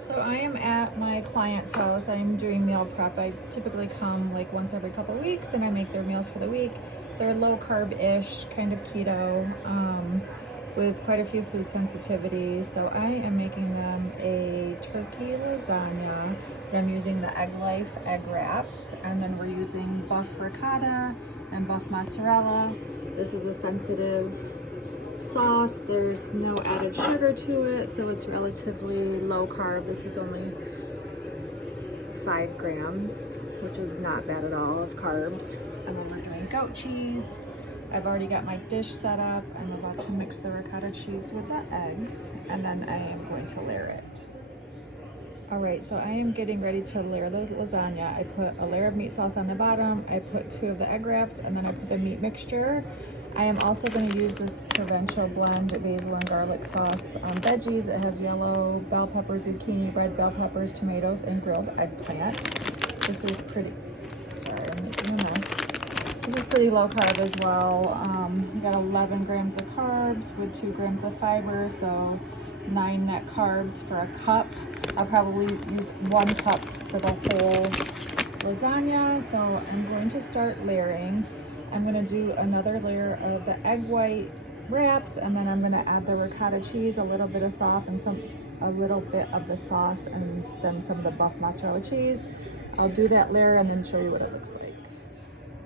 So I am at my client's house. I'm doing meal prep. I typically come like once every couple of weeks and I make their meals for the week. They're low carb-ish, kind of keto, with quite a few food sensitivities. So I am making them a turkey lasagna. I'm using the Egg Life egg wraps, and then we're using buff ricotta and buff mozzarella. This is a sensitive sauce. There's no added sugar to it, so it's relatively low carb. This is only 5 grams, which is not bad at all of carbs. And then we're doing goat cheese. I've already got my dish set up. I'm about to mix the ricotta cheese with the eggs, and then I am going to layer it. All right, so I am getting ready to layer the lasagna. I put a layer of meat sauce on the bottom. I put 2 of the egg wraps, and then I put the meat mixture. I am also going to use this provincial blend basil and garlic sauce veggies. It has yellow bell peppers, zucchini, red bell peppers, tomatoes, and grilled eggplant. This is pretty, sorry, I'm making a mess. This is pretty low carb as well. You got 11 grams of carbs with 2 grams of fiber, so 9 net carbs for a cup. I'll probably use 1 cup for the whole lasagna. So I'm going to start layering. I'm going to do another layer of the egg white wraps, and then I'm going to add the ricotta cheese, a little bit of sauce, and a little bit of the sauce, and then some of the buff mozzarella cheese. I'll do that layer and then show you what it looks like.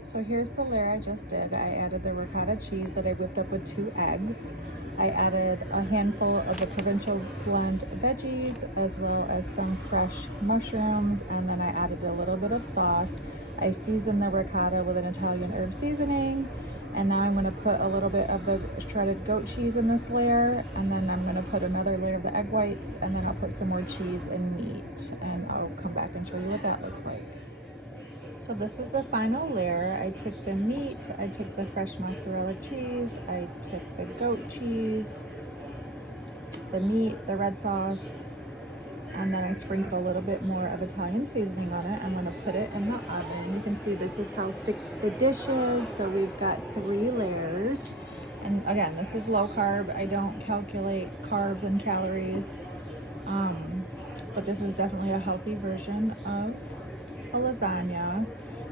So here's the layer I just did. I added the ricotta cheese that I whipped up with 2 eggs. I added a handful of the provincial blend veggies, as well as some fresh mushrooms, and then I added a little bit of sauce. I seasoned the ricotta with an Italian herb seasoning, and now I'm going to put a little bit of the shredded goat cheese in this layer, and then I'm going to put another layer of the egg whites, and then I'll put some more cheese and meat, and I'll come back and show you what that looks like. So this is the final layer. I took the meat, I took the fresh mozzarella cheese, I took the goat cheese, the meat, the red sauce, and then I sprinkled a little bit more of Italian seasoning on it. I'm going to put it in the oven. You can see this is how thick the dish is. So we've got 3 layers. And again, this is low carb. I don't calculate carbs and calories, but this is definitely a healthy version of a lasagna.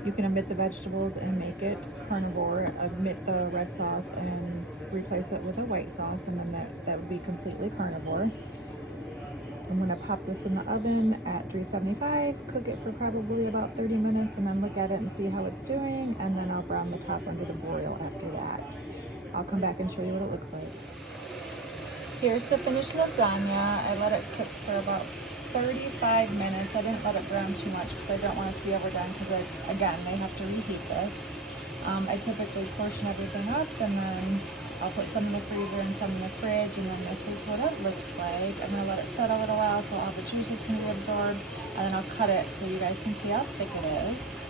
You can omit the vegetables and make it carnivore, omit the red sauce and replace it with a white sauce, and then that would be completely carnivore. I'm gonna pop this in the oven at 375, cook it for probably about 30 minutes, and then look at it and see how it's doing, and then I'll brown the top under the broil after that. I'll come back and show you what it looks like. Here's the finished lasagna. I let it cook for about 35 minutes. I didn't let it brown too much because I don't want it to be overdone, because again, they have to reheat this. I typically portion everything up, and then I'll put some in the freezer and some in the fridge, and then this is what it looks like. I'm gonna let it set a little while so all the juices can be absorbed, and then I'll cut it so you guys can see how thick it is.